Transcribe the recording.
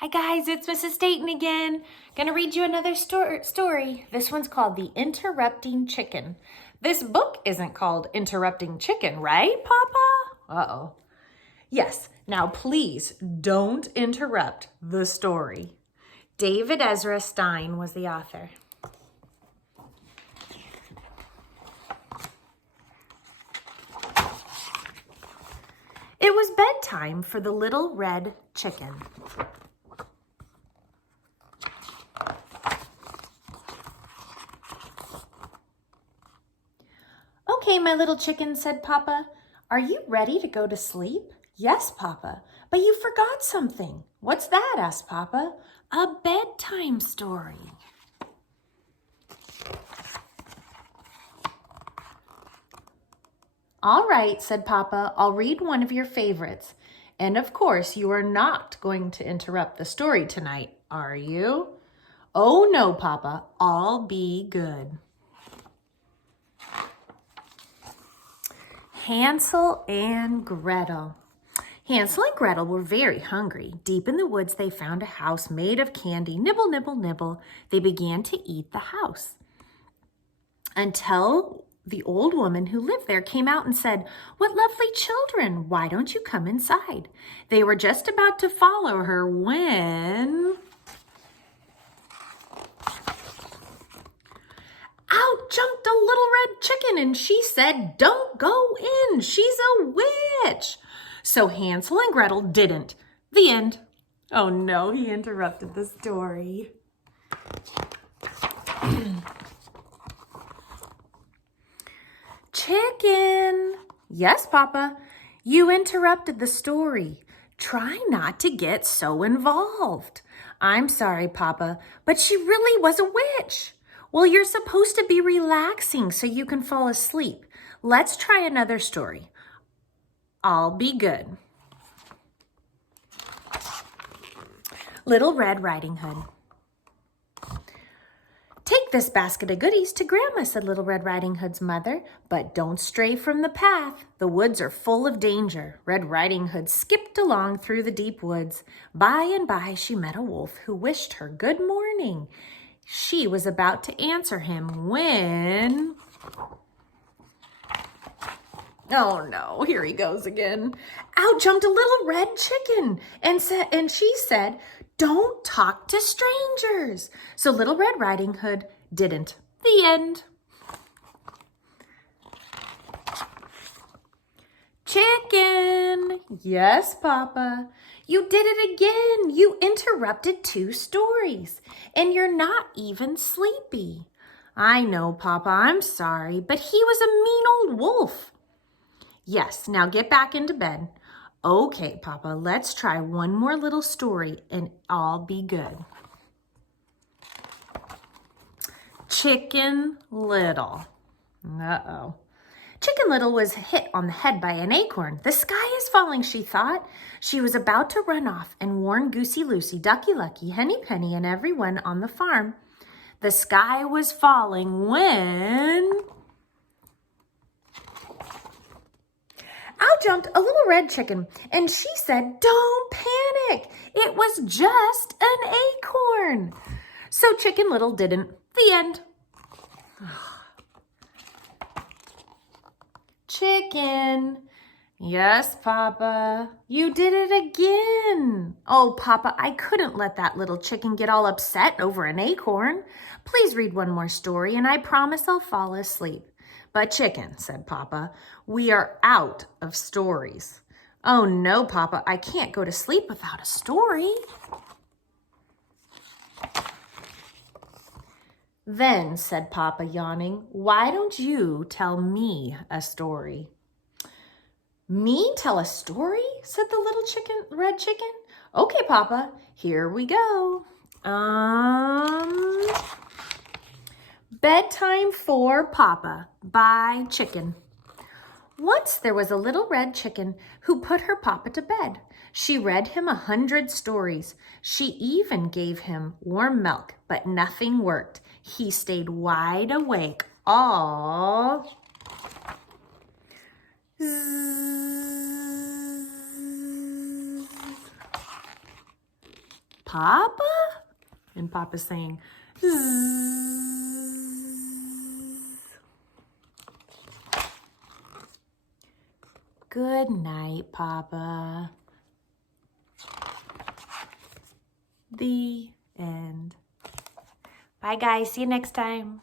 Hi guys, it's Mrs. Stayton again. Gonna read you another story. This one's called The Interrupting Chicken. This book isn't called Interrupting Chicken, right, Papa? Uh-oh. Yes, now please don't interrupt the story. David Ezra Stein was the author. It was bedtime for the little red chicken. Okay, my little chicken, said Papa. Are you ready to go to sleep? Yes, Papa, but you forgot something. What's that? Asked Papa. A bedtime story. All right, said Papa, I'll read one of your favorites. And of course, you are not going to interrupt the story tonight, are you? Oh no, Papa, I'll be good. Hansel and Gretel. Hansel and Gretel were very hungry. Deep in the woods, they found a house made of candy. Nibble, nibble, nibble. They began to eat the house until the old woman who lived there came out and said, "What lovely children! Why don't you come inside?" They were just about to follow her when out jumped a little red chicken, and she said, "Don't go in, she's a witch." So Hansel and Gretel didn't. The end. Oh no, he interrupted the story. Chicken. Yes, Papa. You interrupted the story. Try not to get so involved. I'm sorry, Papa, but she really was a witch. Well, you're supposed to be relaxing so you can fall asleep. Let's try another story. I'll be good. Little Red Riding Hood. Take this basket of goodies to Grandma, said Little Red Riding Hood's mother, but don't stray from the path. The woods are full of danger. Red Riding Hood skipped along through the deep woods. By and by, she met a wolf who wished her good morning. She was about to answer him when... Oh no, here he goes again. Out jumped a little red chicken and she said, "Don't talk to strangers." So Little Red Riding Hood didn't. The end. Chicken. Yes, Papa. You did it again. You interrupted 2 stories, and you're not even sleepy. I know, Papa, I'm sorry, but he was a mean old wolf. Yes, now get back into bed. Okay, Papa, let's try one more little story and I'll be good. Chicken Little. Uh-oh. Chicken Little was hit on the head by an acorn. The sky is falling, she thought. She was about to run off and warn Goosey Lucy, Ducky Lucky, Henny Penny, and everyone on the farm. The sky was falling when... Out jumped a little red chicken, and she said, "Don't panic. It was just an acorn." So Chicken Little didn't. The end. Chicken. Yes, Papa. You did it again. Oh, Papa, I couldn't let that little chicken get all upset over an acorn. Please read one more story, and I promise I'll fall asleep. But Chicken, said Papa, we are out of stories. Oh no, Papa, I can't go to sleep without a story. Then, said Papa, yawning, why don't you tell me a story? Me tell a story? Said the little red chicken. Okay, Papa, here we go. Bedtime for Papa by Chicken. Once there was a little red chicken who put her papa to bed. She read him 100 stories. She even gave him warm milk, but nothing worked. He stayed wide awake all... Papa? And Papa's saying, zzz. Good night, Papa. The end. Bye, guys. See you next time.